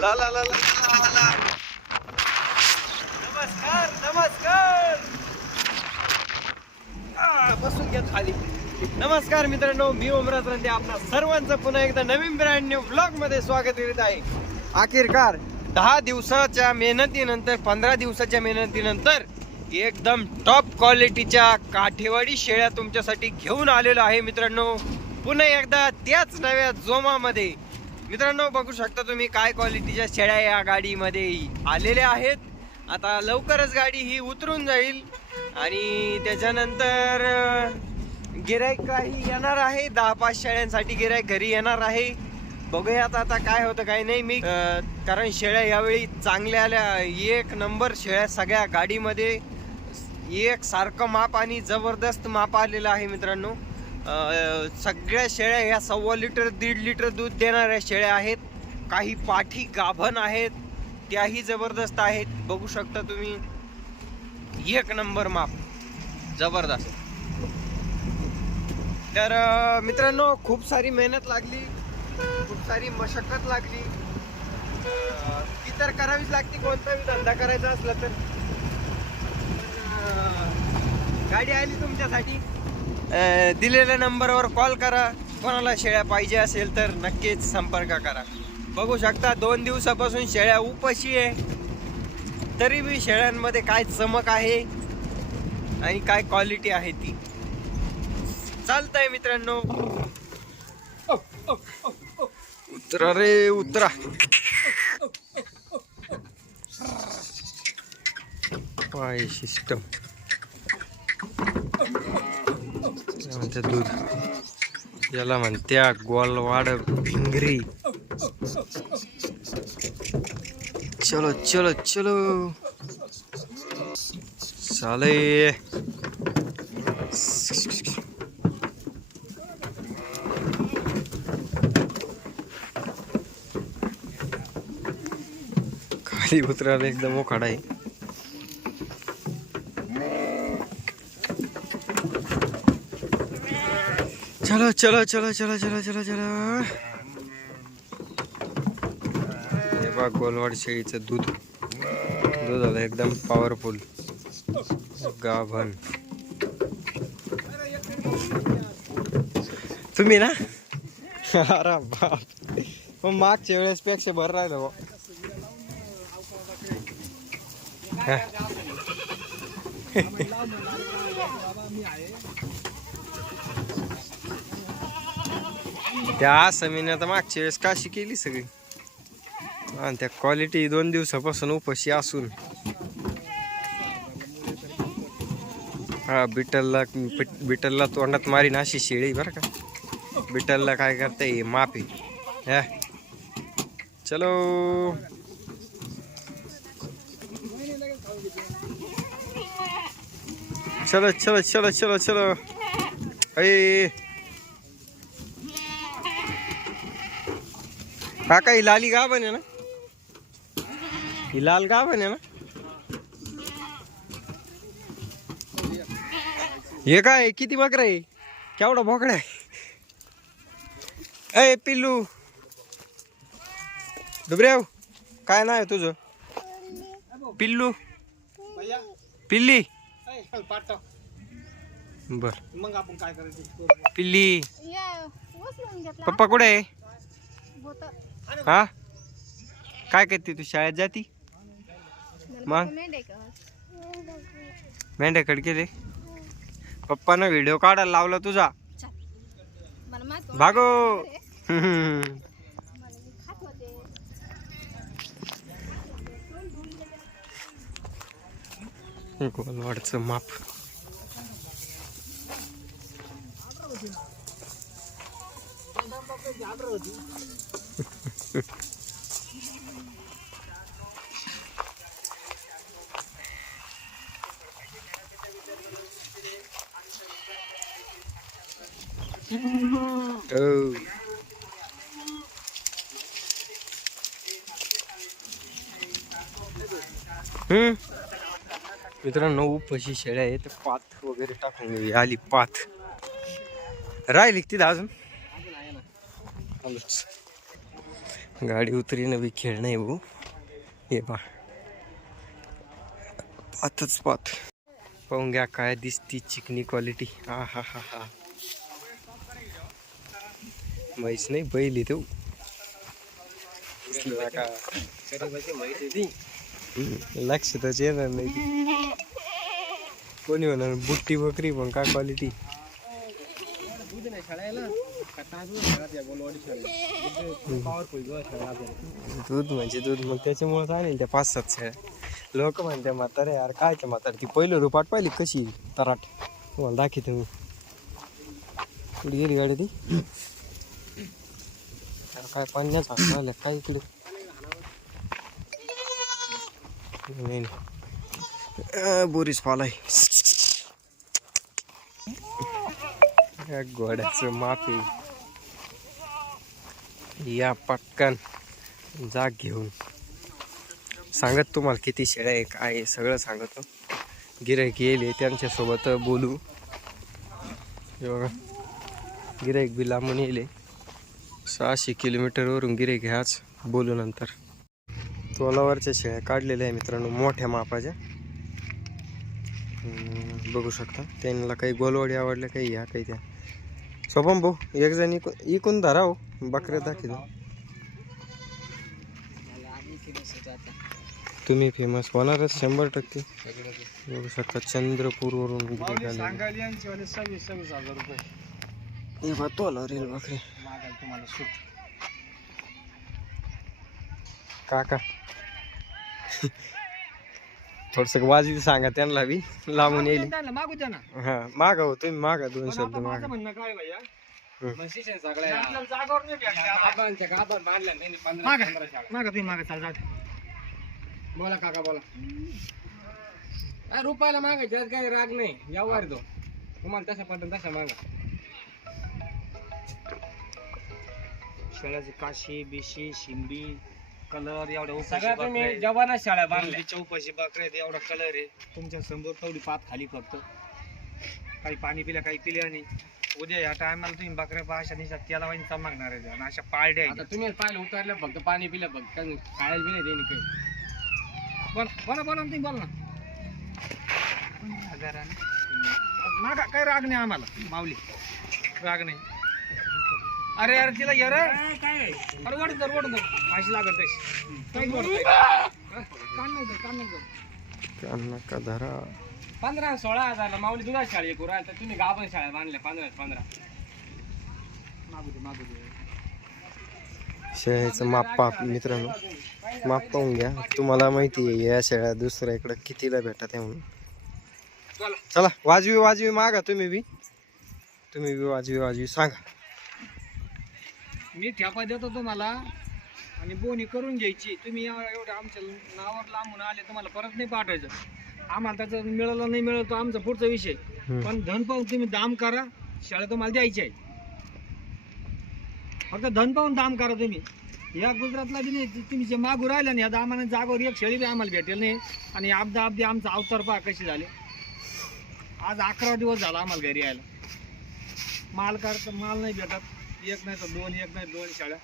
ला ला ला ला नमस्कार नमस्कार. बसून घ्या खाली. नमस्कार मित्रांनो मी ओमराज रंदे. आपल्या सर्वांचं पुन्हा एकदा नवीन ब्रँड न्यू ब्लॉगमध्ये स्वागत करीत आहे. आखिरकार दहा दिवसाच्या मेहनतीनंतर पंधरा दिवसाच्या मेहनतीनंतर एकदम टॉप क्वालिटीच्या काठेवाडी शेळ्या तुमच्यासाठी घेऊन आलेलो आहे मित्रांनो. पुन्हा एकदा त्याच नव्या जोमामध्ये मित्रांनो बघू शकता तुम्ही काय क्वालिटीच्या शेळ्या या गाडीमध्ये आलेल्या आहेत. आता लवकरच गाडी ही उतरून जाईल आणि त्याच्यानंतर गिरायक काही येणार आहे. दहा पाच शेळ्यांसाठी गिरायक घरी येणार आहे. बघूयात आता काय होतं काय नाही. मी कारण शेळ्या यावेळी चांगल्या आल्या. एक नंबर शेळ्या सगळ्या गाडीमध्ये एक सारखं माप आणि जबरदस्त माप आलेलं आहे मित्रांनो. सगळ्या शेळ्या ह्या सव्वा लिटर दीड लिटर दूध देणाऱ्या शेळ्या आहेत. काही पाठी गाभण आहेत. त्याही जबरदस्त आहेत. बघू शकता तुम्ही. एक नंबर माप. जबरदस्त. तर मित्रांनो खूप सारी मेहनत लागली. खूप सारी मशक्कत लागली. ती तर करावीच लागते कोणताही धंदा करायचा असला तर. गाडी आली तुमच्यासाठी. दिलेल्या नंबरवर कॉल करा. कोणाला शेळ्या पाहिजे असेल तर नक्कीच संपर्क करा. बघू शकता दोन दिवसापासून शेळ्या उपाशी आहे. तरी बी शेळ्यांमध्ये काय चमक आहे आणि काय क्वालिटी आहे ती. चालतंय मित्रांनो. उतरा रे उतरा. पाय सिस्टम म्हणते दूध. याला म्हणत्या गोलवाड भिंगरी. चलो चलो चलो. चाले खाली उतरायला एकदम ओखाड आहे. चला चला चला चला चला चला चला. हे बघ गोलवाड शेळीचं दूध. दूध आलं एकदम पॉवरफुल गाभण. तुम्ही ना? अरे बाप. मग मागच्या वेळेस पेक्षा भर राहिलं हा. त्या समीने आता मागच्या वेळेस काशी केली सगळी. आणि त्या क्वालिटी दोन दिवसापासून उपाशी असून. हा बिटलला बिटलला तोंडात मारीन अशी शेळी बरं का. बिटलला काय करता ये माप ह्या चलो. चलो चलो चलो चलो चलो. चलो अय हा काही लाली का बने ना? ही लाल का बने ना? हे काय किती बकरा आहे? केवढा बोकडा आहे? अय पिल्लू. दुबऱ्याव काय नाव आहे तुझं? पिल्लू. पिल्ली. बर. मग आपण काय करायचं? पिल्ली. पप्पा कुठे आहे. हा? काय करते तू? शाळेत जाती? मग? मेंढ्याकडे गेले? पप्पानं व्हिडिओ काढायला लावला तुझा. भागो. गोलवाडचं माप. Oh. मित्रांनो उपशी शेळ्या आहेत. पाथ वगैरे टाकून घेऊ आली पाथ राहिली तिथं अजून? गाडी उतरीनं बी खेळणं आहे भाऊ. हे पा पातच पात. पाहून घ्या काय दिसती चिकनी क्वालिटी हा हा हा हा. म्हैस नाही बैल आहे तो. का हम्म, लक्ष तर येणार नाही. कोणी होणार बुट्टी बकरी पण काय क्वालिटी दूध म्हणजे दूध मग त्याच्यामुळे आणेल त्या पाच सात शेळ्या लोक म्हणते म्हातारे यार काय ते म्हातारे? ती पहिलं रुपाट पाहिली कशी? तराट. तुम्हाला दाखवते मी. कुठे गेली गाडी ती? काय पाण्याच हात काय इकडे? बोरीस पालाय. घोड्याचं माफी. या पटकन जाग घेऊन. सांगत तुम्हाला किती शेळ्या एक आहे सगळं सांगतो. गिरायक येईल त्यांच्यासोबत बोलू. हे बघा. बी लांबून येईल. सहाशे किलोमीटरवरून गिरायक ह्याच बोलू नंतर. तोलावरच्या शेळ्या काढलेल्या आहे मित्रांनो मोठ्या मापाच्या. बघू शकता. त्यांना काही गोलवाडी आवडल्या काही ह्या काही त्या. सोपम भाऊ एक जण इकून इकून धरा हो. बकऱ्या दाखवतो तुम्ही फेमस होणारच शंभर टक्के. बघू शकता चंद्रपूरवरून यांची वाले सव्वीस सव्वीस हजार रुपये. हे बघा तोलावर येईल बकरी. मागायला तुम्हाला सूट काका. थोडस वाजवी सांगा त्यांना बी. लांबून येईल. त्यांना मागू द्या ना हा मागा हो तुम्ही मागा दोन शब्द मागा म्हणणं काय भैया. आपल्याला जागावर नाही भेटले आता. मागा. मागा तुम्ही मागा चाल जाऊ दे. बोला काका बोला. काय रुपयाला मागायचे आज काही राग नाही. व्यवहार तो. तुम्हाला तशा पद्धत तशा मागा. शेळ्याची काशी बिशी शिंबी. कलर एवढ्या उपाशी सगळ्या तुम्ही. जवाना शाळा बांधल्या. बांधलीच्या उपाशी बकऱ्या आहेत, एवढा कलर आहे. तुमच्यासमोर तेवढी पात खाली फक्त. काही पाणी पिल्या काही पिल्या नाही. उद्या या टायमाला तुम्ही बकऱ्या पाशा निशात त्याला वाईन चमकणार आहे आणि अशा पारड्या आता तुम्ही पाहिलं उतरलं फक्त पाणी पिलं फक्त खायला बी नाही देणे काही. बोला बोला बोला ना तुम्ही बोला ना. मागा काय राग नाही आम्हाला माऊली. राग नाही. अरे अरे तिला ये रे. अरे वाढून कर वाढून कर फाशी लागत तशी काही वाढत नाही. कान नाही धर, कान नाही धर. त्यांना का धरा. पंधरा सोळा हजारला माऊली दुधा शाळा उरायला तर तुम्ही गाभण शाळा बांधल्या पंधरा पंधरा. मागू दे मागू दे. शेळ्याचं माप पाप मित्रांनो. माप पाहून घ्या. तुम्हाला माहिती आहे या शेळ्या दुसऱ्या इकडं कितीला भेटत आहे म्हणून. चला वाजवी वाजवी मागा तुम्ही बी. तुम्ही बी वाजवी वाजवी सांगा. मी ठेपा देतो तुम्हाला आणि बोनी करून घ्यायची. तुम्ही या- एवढे आमच्या नावावर लांबून आले तुम्हाला परत नाही पाठवायचं. आम्हाला त्याचं मिळालं नाही मिळालं तो आमचा पुढचा विषय. पण धन पाहून तुम्ही दाम करा शाळा तुम्हाला द्यायची आहे. फक्त धन पाहून दाम करा तुम्ही. या गुजरातला बी नाही तुम्ही जे मागू राहिला ना या दामाने जागोवर एक शेळी बी आम्हाला भेटेल नाही. आणि आपदा आपदी आमचा अवतार पहा कशी झाले. आज अकरा दिवस झाला आम्हाला घरी यायला. माल काढत माल नाही भेटत. एक नाही तर दोन एक नाही दोन शाळा.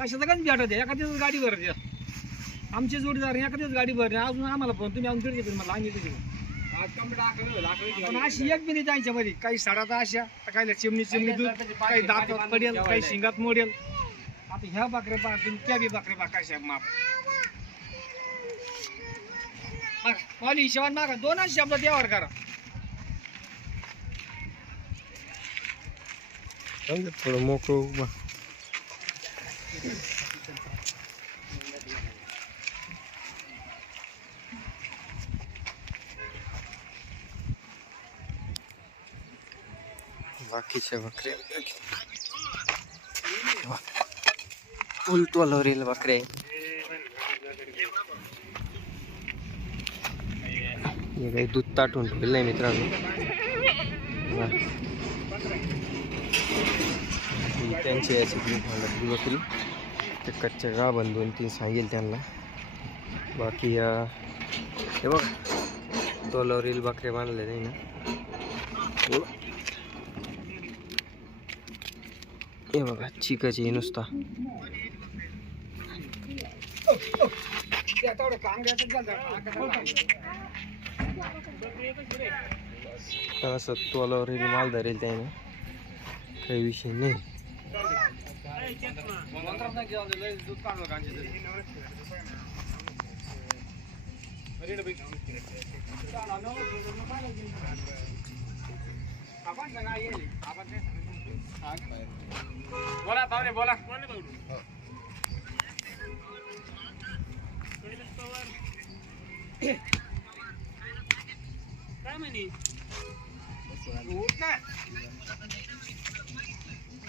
अशा सगळ्यांनी भेटत आहे एका दिवस गाडी भरते आमची जोडीदार एका दिवस गाडी भरते अजून आम्हाला फोन तुम्ही अजून तिथे मला आम्ही पण अशी एक बी नाही त्यांच्यामध्ये काही साडा तर अशा तर काही चिमणी चिमणी दूध काही दात पडेल काही शिंगात मोडेल. आता ह्या बकऱ्या पा तुम्ही त्या बी बकऱ्या पा कशा माप. पाली हिशोबात मागा दोनच शब्दात व्यवहार करा. जाऊ दे, थोडं मोकळं उभा बाकीच्या बकऱ्या फुल टोलवरील बकरे हे काही दूध ताटून ठेवलं नाही मित्रांनो त्यांची ही त्यांची याची मला बकरी ते कच्च्या गाभण दोन तीन सांगेल त्यांना. बाकी हे बघ. तोलावरील बकरे बांधले नाही ना. हे बघा चिकाची नुसता. असं तोलावरील माल धरेल त्याने. काही विषय नाही. बोला पाहुणे बोला.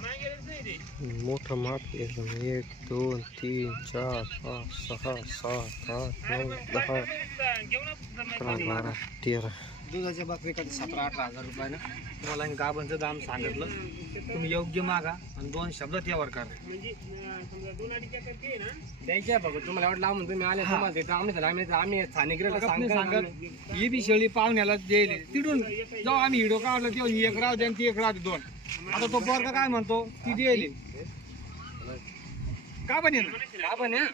मोठं माप एकदम एक दोन तीन चार पाच सहा सात आठ नऊ दहा अकरा बारा तेरा दुधाच्या बकरीकडे सतरा अठरा हजार रुपयानं तुम्हाला आणि गाबांचं दाम सांगितलं. तुम्ही योग्य मागा आणि दोन शब्दात यावर करा. द्यायचे आहे बघा तुम्हाला एवढं लांबून तुम्ही आले तुम्हाला देतो आम्ही तर आम्ही आम्ही स्थानिक सांगत. ही बी शेळी पाहुण्याला देईल तिथून जाऊ आम्ही व्हिडिओ काढला तेव्हा ही एक राहते आणि ती एक राहते दोन. आता तो पोरगा काय म्हणतो? ती देईल का आहे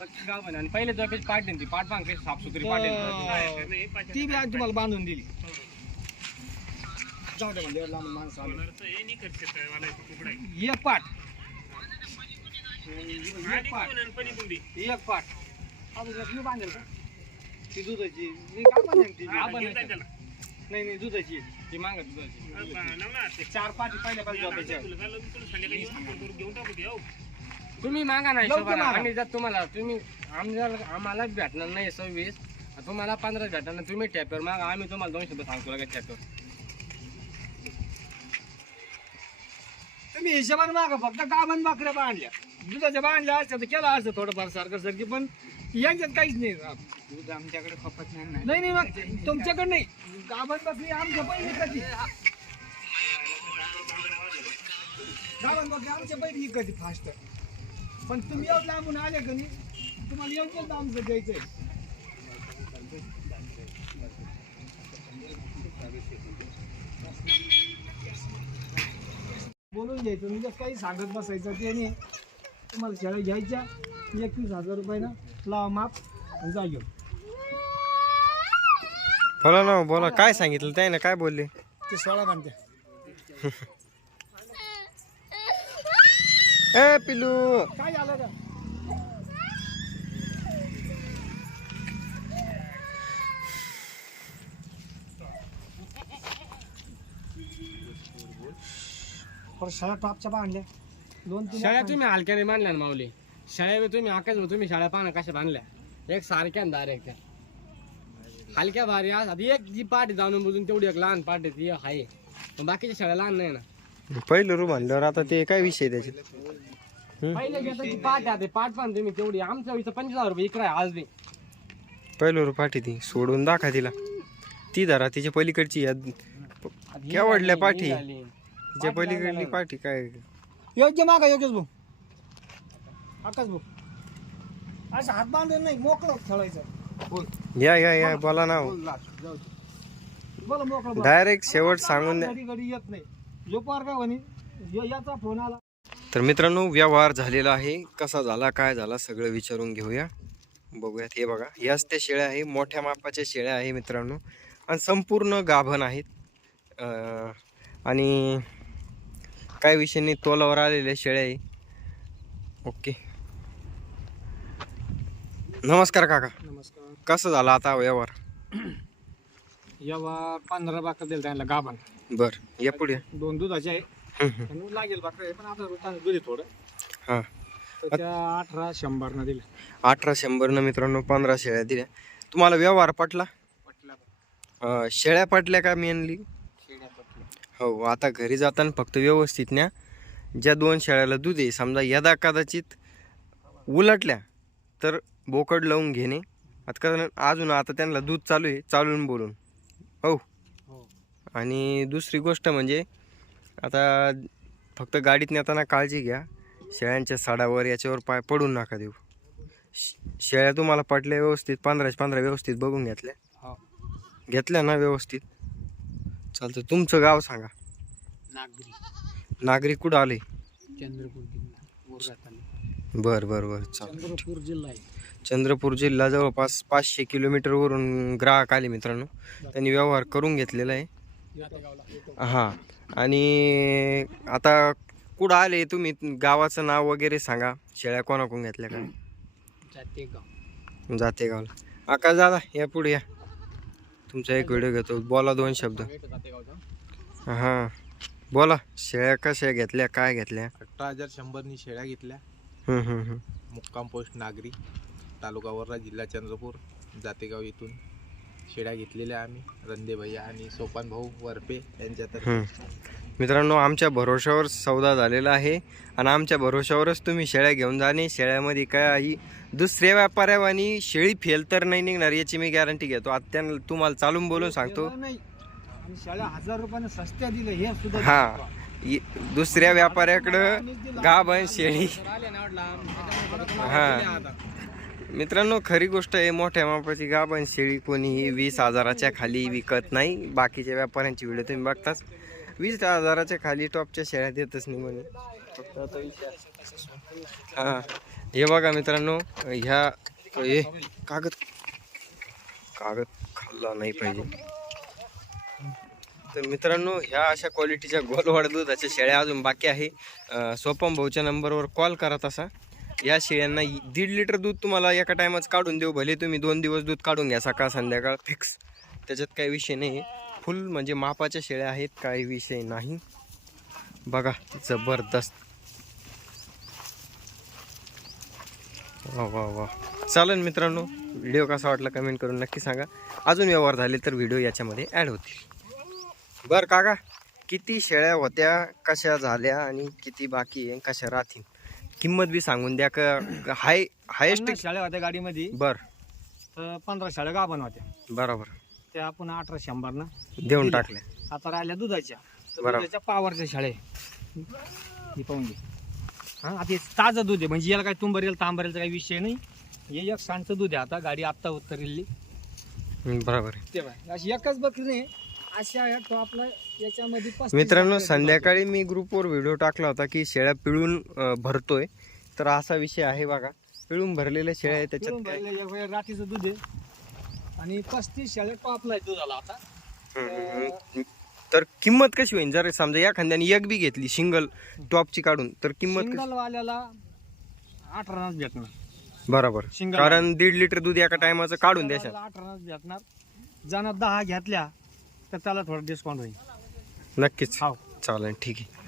पक्की गाभण आहे. आणि पहिले जो कशी पाठ ती पाठ पांग कशी साफसुथरी पाठ आहे. ती बी आज तुम्हाला बांधून दिली. जाऊ दे म्हणजे लांबून माणसं आले. एक पाठ. एक पाठ. एक पाठ. अजून एक मी बांधेल का? ती दुधाची. मी ती. नाही नाही दुधाची. ती दुधाची. चार पाच पहिल्या पाच झोपायच्या तुम्ही मागा नाही. मागा. आम्ही जर तुम्हाला तुम्ही आम्हाला आम्हाला भेटणार नाही सव्वीस. तुम्हाला पंधरा भेटणार नाही. तुम्ही टॅपवर मागा. आम्ही तुम्हाला दोनशे रुपये सांगतो लगेच टॅपवर तुम्ही हिशोबाने मागा. फक्त गाभण बाकऱ्या बांधल्या. दुधाच्या बांधल्या असत्या तर केलं असतं थोडंफार सारखं सारखी पण यांच्यात काहीच नाही. दूध आमच्याकडे खपत नाही नाही नाही मग तुमच्याकडे नाही. गाभण बकरी आमच्या पहिली कधी गाभण बकरी आमच्या पहिली कधी फास्ट पण तुम्ही एवढं लांबून आले का नाही तुम्हाला योग्य आमचं द्यायचंय. बोलून घ्यायचं म्हणजे काही सांगत बसायचं ते नाही. तुम्हाला शेळ्या घ्यायच्या एकवीस हजार रुपयानं लावा माप आणि जा घेऊन. बोला ना बोला. काय सांगितलं? त्याने काय बोलले? ते सोळा बांधते ए पिलू काय झालं का पर शेळ्या टॉपच्या बांधल्या दोन तीन शाळा तुम्ही हलक्याने बांधल्या ना माऊली. शाळा बी तुम्ही आकाश तुम्ही शाळा पाहणं कशा बांधल्या? एक सारख्या दार एक त्या. हलक्या भारी आज. आता एक जी पाठ जाणून बुजून तेवढी एक लहान पाठ आहे ती आहे. पण बाकीच्या शाळा लहान नाही ना. पहिलं रूम आणल्यावर आता ते काय विषय त्याचे? पहिले घेता ती पाठ आहे पाठ पण तुम्ही तेवढी. आमच्या इथं पंचवीस हजार रुपये इकडे आहे आज बी. पहिलं रूम पाठी ती. सोडून दाखा तिला. ती धरा तिच्या पलीकडची ही झाली, पाठी? तिच्या पलीकडली पाठी काय? योग्य मागा योग्यच भाऊ आकाश भाऊ असं हात बांधून नाही मोकळं खेळायचं. या या या बोला ना. डायरेक्ट शेवट सांगून द्या तर मित्रांनो व्यवहार झालेला आहे. कसा झाला काय झाला सगळं विचारून घेऊया. बघूयात हे बघा. याच त्या शेळ्या आहे. मोठ्या मापाच्या शेळ्या आहे मित्रांनो. आणि संपूर्ण गाभण आहेत. आणि काय विषय नाही तोलावर आलेल्या शेळ्या आहे. ओके. नमस्कार काका. नमस्कार. कसं झाला आता व्यवहार? यावा पंधरा बाकर दिल त्यांना गाभण बर या पुढे. दोन दुधाचे आहे. आणि लागेल बाकर पण आता रुतानं दूध आहे थोडं. हा. तर त्या अठरा शंभर न दिलं अठरा शंभरनं मित्रांनो पंधरा शेळ्या दिल्या. तुम्हाला व्यवहार पटला? पटला अं, शेळ्या पटल्या का मेनली शेड्या पटल्या. हो आता घरी जाताना फक्त व्यवस्थित न्या. ज्या दोन शेळ्याला दूध आहे समजा यदा कदाचित उलटल्या तर बोकड लावून घेणे. आता कारण अजून आता त्यांना दूध चालू आहे चालून बोलून. हो. हो. आणि दुसरी गोष्ट म्हणजे आता फक्त गाडीत नेताना काळजी घ्या. शेळ्यांच्या साडावर याच्यावर पाय पडून नका देऊ. शेळ्या तुम्हाला पटल्या व्यवस्थित पंधराशे पंधरा व्यवस्थित बघून घेतल्या. हो. घेतल्या ना व्यवस्थित? चालतं तुमचं गाव सांगा. नागरी. नागरिक कुठं आले चंद्रपूर जिल्हा बर बर बर जिल्हा आहे. चंद्रपूर जिल्हा जवळपास पाचशे किलोमीटरवरून ग्राहक आले मित्रांनो. त्यांनी व्यवहार करून घेतलेला आहे. हां. आणि आता कुठं आले तुम्ही? गावाचं नाव वगैरे सांगा. शेळ्या कोणाकडून घेतल्या काय जातेगाव. जाते गावला आकाश दादा या पुढे या. तुमचा एक व्हिडिओ घेतो. बोला दोन शब्द. हां. बोला. शेळ्या कशा घेतल्या? काय घेतल्या? अठरा हजार शंभरनी शेळ्या घेतल्या. मुक्काम पोस्ट नागरी. तालुका वर्धा जिल्हा चंद्रपूर जातेगाव इथून शेळ्या घेतलेल्या आम्ही रंदे भैया आणि सोपान भाऊ वरपे यांच्यातर्फे. मित्रांनो आमच्या भरोशावर सौदा झालेला आहे आणि आमच्या भरोशावरच तुम्ही शेळ्या घेऊन जाणे शेळ्यामध्ये काही दुसऱ्या व्यापाऱ्यावानी शेळी फेल तर नाही निघणार याची मी गॅरंटी घेतो आता त्यांना तुम्हाला चालून बोलून सांगतो एवढं नाही आणि शाळा हजार रुपयाने सस्त्या दिले हे सुद्धा हा. दुसऱ्या व्यापाऱ्याकडं गाभण शेळी हा. मित्रांनो खरी गोष्ट आहे मोठ्या मापाची गाभण शेळी कोणीही वीस हजाराच्या खाली विकत नाही. बाकीच्या व्यापाऱ्यांची व्हिडिओ तुम्ही बघताच. वीस हजाराच्या खाली टॉपच्या शेळ्या देतच नाही म्हणे. फक्त हां. हे बघा मित्रांनो ह्या हे कागद. कागद खाल्ला नाही पाहिजे. तर मित्रांनो ह्या अशा क्वालिटीच्या गोलवाड दुधाच्या शेळ्या अजून बाकी आहे. अं, सोपम भाऊच्या नंबरवर कॉल करा तसा. या शेळ्यांना दीड लिटर दूध तुम्हाला एका टायमाच काढून देऊ भले तुम्ही दोन दिवस दूध काढून घ्या सकाळ संध्याकाळ फिक्स त्याच्यात काही विषय नाही. फुल म्हणजे मापाच्या शेळ्या आहेत काही विषय नाही. बघा जबरदस्त. वा वा वा. चालेल मित्रांनो व्हिडिओ कसा वाटला कमेंट करून नक्की सांगा. अजून व्यवहार झाले तर व्हिडिओ याच्यामध्ये ॲड होतील. बरं काका किती शेळ्या होत्या कशा झाल्या आणि किती बाकी आहे कशा राहतील? किंमत बी सांगून द्या का हाय हायेस्ट पन्नास शाळा होत्या गाडीमध्ये. बर. तर पंधरा शाळा गाभण होत्या. बरोबर. त्या आपण अठरा शंभरनं देऊन. टाकल्या. आता राहिल्या दुधाच्या. तर बरोबर. दुधाच्या पावरच्या शाळे ही पाहून घे. हा आता हे ताजं दूध आहे. म्हणजे याला काय तुंबरेल तांबरेलचा काही विषय नाही. हे एक सांडचं दूध आहे. आता गाडी आत्ता उतरलेली हम्म, बरोबर आहे. ते अशी एकच बकरी नाही. अशा या टॉपला याच्यामध्ये पस्तीस मित्रांनो संध्याकाळी मी ग्रुपवर व्हिडिओ टाकला होता की शेळ्या पिळून अं, भरतोय. तर असा विषय आहे बघा. पिळून भरलेल्या शेळ्या आहे त्याच्यात पिळून काय? भरलेलं एक वेळ रात्रीचं दूध आहे. आणि पस्तीस शाळे टॉपला आहे दुधाला आता हम्म, हम्म. तर किंमत कशी होईल? जर समजा या खांद्याने एक बी घेतली सिंगल टॉपची काढून तर किंमत कशी? अठराच भेटणार. बरोबर. Single कारण दीड लिटर दूध एका टायमाचं काढून द्यायचं अठराच भेटणार. दहा घेतल्या तर त्याला थोडं डिस्काउंट होईल. नक्कीच. हो. चालेल ठीक आहे.